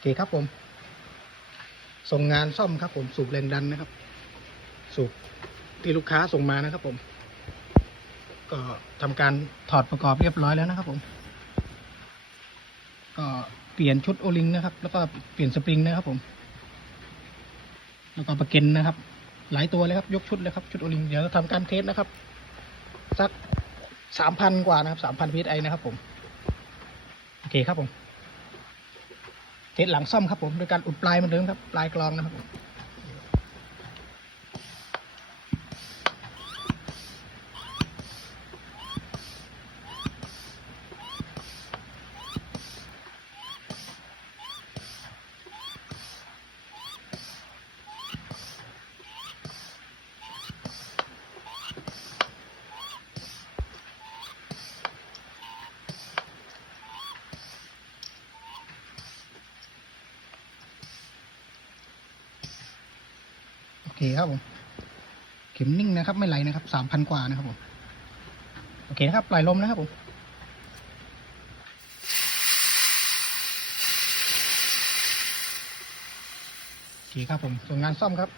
เคครับผม ส่งงานซ่อมครับผมสูบแรงดันนะครับ สูบที่ลูกค้าส่งมานะครับผม ก็ทำการถอดประกอบเรียบร้อยแล้วนะครับผม ก็เปลี่ยนชุดโอลิงนะครับ แล้วก็เปลี่ยนสปริงนะครับผม แล้วก็ประเก็นนะครับ หลายตัวเลยครับยกชุดเลยครับชุดโอลิงเดี๋ยวเราทำการเทสนะครับ สักสามพันกว่านะครับสามพันพีไอนะครับผม โอเคครับผม เทสหลังซ่อมครับผมโดยการอุดปลายเหมือนเดิมครับปลายกลองนะครับ เคครับผม เข็มนิ่งนะครับ ไม่ไหลนะครับสามพันกว่านะครับผม โอเคนะครับปล่อยลมนะครับผมโอเคครับผมส่วนงานซ่อมครับ